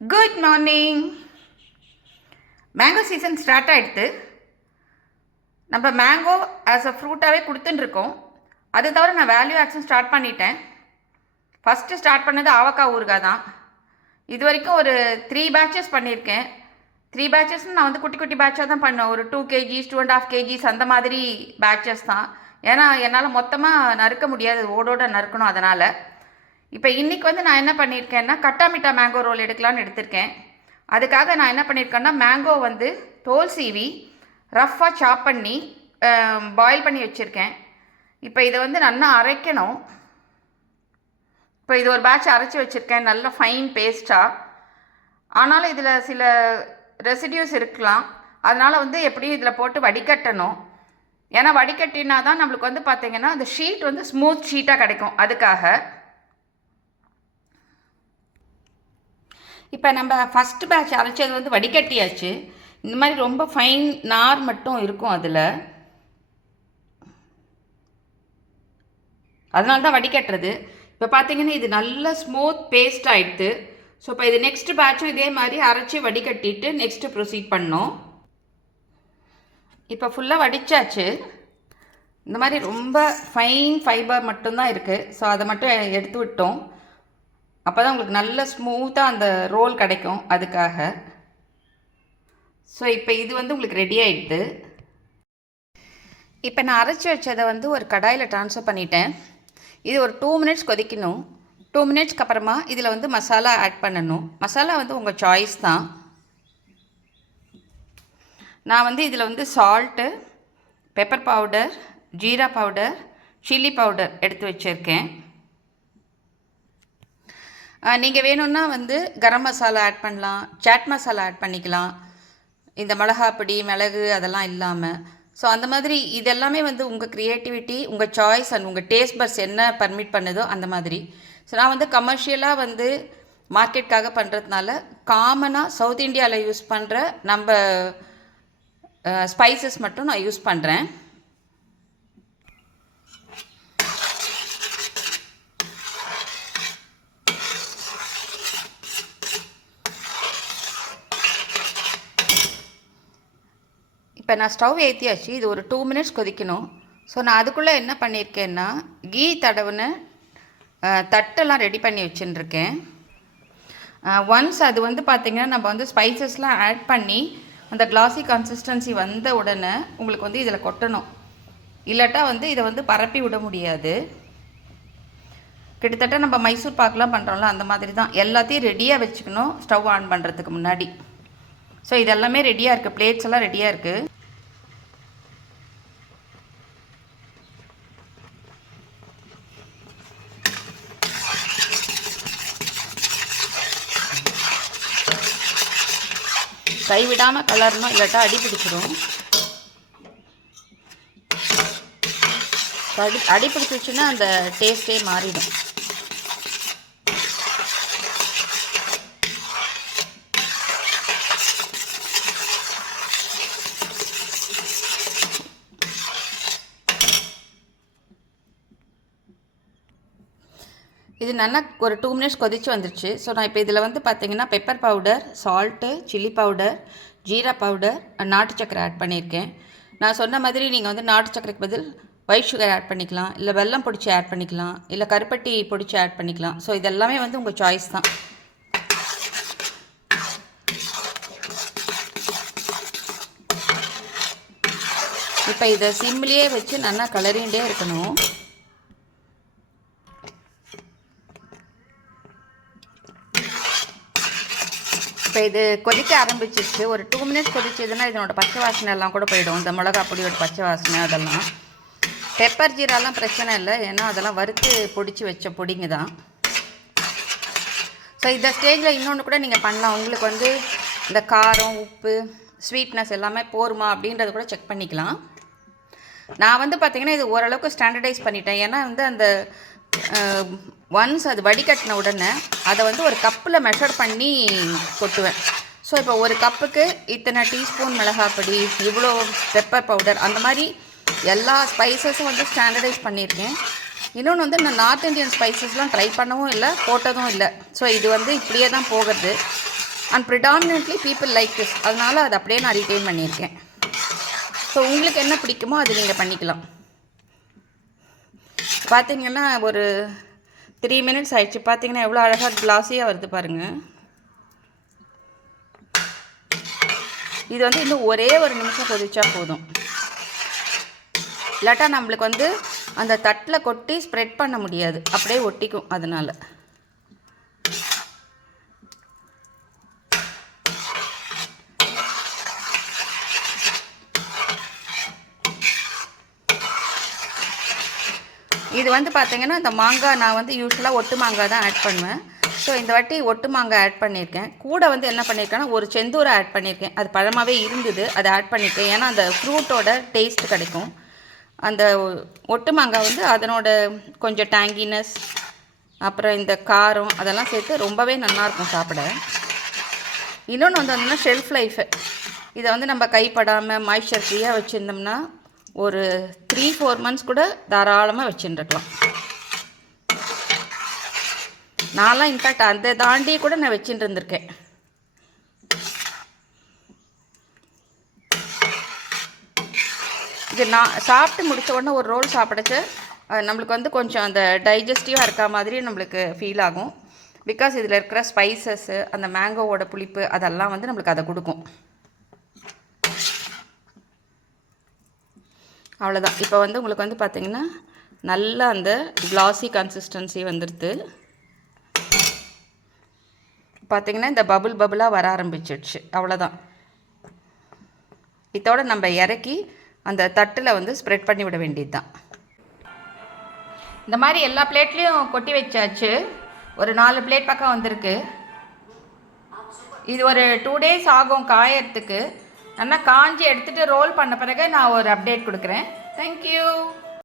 Good morning. Mango season start ஆகிடுது. நம்ம mango as a ஃப்ரூட்டாகவே கொடுத்துட்டுருக்கோம். அது தவிர நான் வேல்யூ ஆக்ஷன் ஸ்டார்ட் பண்ணிட்டேன். ஃபஸ்ட்டு ஸ்டார்ட் பண்ணது ஆவக்காய் ஊறுகாய் தான். இது வரைக்கும் ஒரு 3 பேட்சஸ் பண்ணியிருக்கேன். 3 பேட்சஸ்ன்னு நான் வந்து குட்டி குட்டி பேட்சாக தான் பண்ணேன். ஒரு 2 kgs 2.5 kgs அந்த மாதிரி பேட்சஸ் தான். ஏன்னா என்னால் மொத்தமாக நறுக்க முடியாது, ஓடோட நறுக்கணும். அதனால் இப்போ இன்றைக்கி வந்து நான் என்ன பண்ணியிருக்கேன்னா கட்டாமிட்டா மேங்கோ ரோல் எடுக்கலான்னு எடுத்திருக்கேன். அதுக்காக நான் என்ன பண்ணியிருக்கேன்னா மேங்கோ வந்து தோல் சீவி ரஃப்பாக சாப் பண்ணி பாயில் பண்ணி வச்சுருக்கேன். இப்போ இதை வந்து நல்லா அரைக்கணும். இப்போ இது ஒரு பேட்ச் அரைச்சி வச்சுருக்கேன், நல்ல ஃபைன் பேஸ்ட்டாக. ஆனாலும் இதில் சில ரெசிடியூஸ் இருக்கலாம். அதனால் வந்து எப்படியும் இதில் போட்டு வடிகட்டணும். ஏன்னா வடிகட்டினா தான் நம்மளுக்கு வந்து பார்த்திங்கன்னா அந்த ஷீட் வந்து ஸ்மூத் ஷீட்டாக கிடைக்கும். அதுக்காக இப்போ நம்ம ஃபஸ்ட்டு பேட்ச் அரைச்சது வந்து வடிகட்டியாச்சு. இந்த மாதிரி ரொம்ப ஃபைன் நார் மட்டும் இருக்கும் அதில். அதனால தான் வடிகட்டுறது. இப்போ பார்த்தீங்கன்னா இது நல்ல ஸ்மூத் பேஸ்ட் ஆகிடுது. ஸோ இப்போ இது நெக்ஸ்ட்டு பேட்சும் இதே மாதிரி அரைச்சி வடிகட்டிட்டு நெக்ஸ்ட்டு ப்ரொசீட் பண்ணோம். இப்போ ஃபுல்லாக வடித்தாச்சு. இந்த மாதிரி ரொம்ப ஃபைன் ஃபைபர் மட்டும்தான் இருக்குது. ஸோ அதை மட்டும் எடுத்து விட்டோம். அப்போ தான் உங்களுக்கு நல்ல ஸ்மூத்தாக அந்த ரோல் கிடைக்கும். அதுக்காக ஸோ இப்போ இது வந்து உங்களுக்கு ரெடி ஆகிடுது. இப்போ நான் அரைச்சி வச்சதை வந்து ஒரு கடாயில் ட்ரான்ஸ்ஃபர் பண்ணிட்டேன். இது ஒரு 2 மினிட்ஸ் கொதிக்கணும். 2 மினிட்ஸ்க்கு அப்புறமா இதில் வந்து மசாலா ஆட் பண்ணணும். மசாலா வந்து உங்கள் சாய்ஸ் தான். நான் வந்து இதில் வந்து salt, pepper powder, jeera powder, chilli powder எடுத்து வச்சுருக்கேன். நீங்கள் வேணும்னா வந்து கரம் மசாலா ஆட் பண்ணலாம், சாட் மசாலா ஆட் பண்ணிக்கலாம். இந்த மிளகாப்பொடி, மிளகு அதெல்லாம் இல்லாமல். ஸோ அந்த மாதிரி இதெல்லாமே வந்து உங்கள் க்ரியேட்டிவிட்டி, உங்கள் சாய்ஸ் அண்ட் உங்கள் டேஸ்ட் பட்ஸ் என்ன பர்மிட் பண்ணுதோ அந்த மாதிரி. ஸோ நான் வந்து கமர்ஷியலாக வந்து மார்க்கெட்டுக்காக பண்ணுறதுனால காமனாக சவுத் இந்தியாவில் யூஸ் பண்ணுற நம்ம ஸ்பைசஸ் மட்டும் நான் யூஸ் பண்ணுறேன். இப்போ நான் ஸ்டவ் ஏற்றியாச்சு. இது ஒரு 2 மினிட்ஸ் கொதிக்கணும். ஸோ நான் அதுக்குள்ளே என்ன பண்ணியிருக்கேன்னா கீ தடவுன தட்டெல்லாம் ரெடி பண்ணி வச்சுருக்கேன். ஒன்ஸ் அது வந்து பார்த்திங்கன்னா நம்ம வந்து ஸ்பைசஸ்லாம் ஆட் பண்ணி அந்த கிளாஸி கன்சிஸ்டன்சி வந்த உடனே உங்களுக்கு வந்து இதில் கொட்டணும். இல்லாட்டா வந்து இதை வந்து பரப்பி விட முடியாது. கிட்டத்தட்ட நம்ம மைசூர் பாக்கெலாம் பண்ணுறோம்ல அந்த மாதிரி தான். எல்லாத்தையும் ரெடியாக வச்சுக்கணும் ஸ்டவ் ஆன் பண்ணுறதுக்கு முன்னாடி. ஸோ இதெல்லாமே ரெடியாக இருக்குது. பிளேட்ஸ் எல்லாம் ரெடியாக இருக்குது. கைவிடாமல் கலரணும், இல்லாட்டா அடி பிடிச்சிடும். அடி பிடிச்சிச்சுன்னா அந்த டேஸ்ட்டே மாறிடும். இது நல்லா ஒரு 2 மினிட்ஸ் கொதிச்சு வந்துருச்சு. ஸோ நான் இப்போ இதில் வந்து பார்த்திங்கன்னா pepper powder, salt, chilli powder, jeera powder, நாட்டு சக்கரை ஆட் பண்ணியிருக்கேன். நான் சொன்ன மாதிரி நீங்கள் வந்து நாட்டு சக்கரைக்கு பதில் ஒயிட் சுகர் ஆட் பண்ணிக்கலாம், இல்லை வெல்லம் பொடிச்சு ஆட் பண்ணிக்கலாம், இல்லை கருப்பட்டி பொடிச்சு ஆட் பண்ணிக்கலாம். ஸோ இதெல்லாமே வந்து உங்கள் சாய்ஸ் தான். இப்போ இதை சிம்லேயே வச்சு நல்லா கலரிண்டே இருக்கணும். இப்போ இது கொதிக்க ஆரம்பிச்சிருச்சு. ஒரு 2 மினிட்ஸ் கொதிச்சதுன்னா இதனோட பச்சை வாசனை எல்லாம் கூட போயிடும். இந்த மிளகா பொடியோட பச்சை வாசனை அதெல்லாம். பெப்பர் ஜீராலாம் பிரச்சனை இல்லை, ஏன்னா அதெல்லாம் வறுத்து பொடிச்சு வச்ச பொடிங்க தான். ஸோ இந்த ஸ்டேஜில் இன்னொன்று கூட நீங்கள் பண்ணலாம். உங்களுக்கு வந்து இந்த காரம், உப்பு, ஸ்வீட்னஸ் எல்லாமே போருமா அப்படின்றத கூட செக் பண்ணிக்கலாம். நான் வந்து பார்த்திங்கன்னா இது ஓரளவுக்கு ஸ்டாண்டர்டைஸ் பண்ணிட்டேன். ஏன்னா வந்து அந்த ஒன்ஸ் அது வடிகட்டின உடனே அதை வந்து ஒரு கப்பில் மெஷர் பண்ணி கொட்டுவேன். ஸோ இப்போ ஒரு கப்புக்கு இத்தனை டீஸ்பூன் மிளகாப்பொடி, இவ்வளோ பெப்பர் பவுடர், அந்த மாதிரி எல்லா ஸ்பைசஸும் வந்து ஸ்டாண்டர்டைஸ் பண்ணியிருக்கேன். இன்னொன்று வந்து நான் நார்த் இந்தியன் ஸ்பைசஸ்லாம் ட்ரை பண்ணவும் இல்லை, போட்டதும் இல்லை. ஸோ இது வந்து இப்படியே தான் போகிறது. And predominantly people like this, அதனால் அதை அப்படியே நான் ரிட்டைன் பண்ணியிருக்கேன். ஸோ உங்களுக்கு என்ன பிடிக்குமோ அது நீங்கள் பண்ணிக்கலாம். பார்த்தீங்கன்னா ஒரு 3 minutes ஆயிடுச்சு. பார்த்தீங்கன்னா எவ்வளோ அழகாக கிளாஸியாக வருது பாருங்கள். இது வந்து இன்னும் ஒரே ஒரு நிமிஷம் கொதிச்சா போதும். இல்லாட்டா நம்மளுக்கு வந்து அந்த தட்டில் கொட்டி ஸ்ப்ரெட் பண்ண முடியாது, அப்படியே ஒட்டிக்கும். அதனால் இது வந்து பார்த்திங்கன்னா இந்த மாங்காய் நான் வந்து யூஸ்வலாக ஒட்டு மாங்காய் தான் ஆட் பண்ணுவேன். ஸோ இந்த வாட்டி ஒட்டு மாங்காய் ஆட் பண்ணியிருக்கேன். கூட வந்து என்ன பண்ணியிருக்கேன்னா ஒரு செந்தூரை ஆட் பண்ணியிருக்கேன். அது பழமாகவே இருந்தது, அதை ஆட் பண்ணியிருக்கேன். ஏன்னா அந்த ஃப்ரூட்டோட டேஸ்ட் கிடைக்கும். அந்த ஒட்டு மாங்காய் வந்து அதனோட கொஞ்சம் டேங்கினஸ், அப்புறம் இந்த காரம் அதெல்லாம் சேர்த்து ரொம்பவே நல்லாயிருக்கும் சாப்பிட. இன்னொன்று வந்து ஷெல்ஃப் லைஃபு, இதை வந்து நம்ம கைப்படாமல் மாய்ஸ்சர் ஃப்ரீயாக வச்சுருந்தோம்னா ஒரு 3-4 months கூட தாராளமாக வச்சுருக்கலாம். நான்லாம் இன்ஃபேக்ட் அதை தாண்டி கூட நான் வச்சுட்டு இருந்திருக்கேன். இது நான் சாப்பிட்டு முடித்த உடனே ஒரு ரோல் சாப்பிடச்சு நம்மளுக்கு வந்து கொஞ்சம் அந்த டைஜஸ்டிவாக இருக்க மாதிரி நம்மளுக்கு ஃபீல் ஆகும். பிகாஸ் இதில் இருக்கிற ஸ்பைசஸ்ஸு, அந்த மேங்கோவோட புளிப்பு அதெல்லாம் வந்து நம்மளுக்கு அதை கொடுக்கும். அவ்வளோதான். இப்போ வந்து உங்களுக்கு வந்து பார்த்திங்கன்னா நல்லா அந்த கிளாஸி கன்சிஸ்டன்சி வந்துடுது. பார்த்திங்கன்னா இந்த பபுளாக வர ஆரம்பிச்சிடுச்சு. அவ்வளோதான். இதோட நம்ம இறக்கி அந்த தட்டில் வந்து ஸ்ப்ரெட் பண்ணி விட வேண்டியது தான். இந்த மாதிரி எல்லா பிளேட்லேயும் கொட்டி வச்சாச்சு. ஒரு 4 plate பக்கம் வந்திருக்கு. இது ஒரு 2 days ஆகும் காயறதுக்கு. நல்லா காஞ்சி எடுத்துகிட்டு ரோல் பண்ண பிறகு நான் ஒரு அப்டேட் கொடுக்குறேன். தேங்க்யூ.